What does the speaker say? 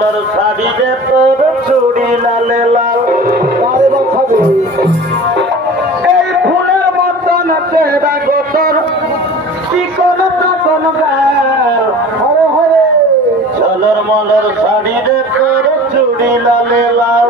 মলর শাড়ি রে তোর চুড়ি লালে লাল এই ফুলের মতন চেহারা গোতর চিকন তখন ঝলর মলর শাড়ি রে তোর চুড়ি লালে লাল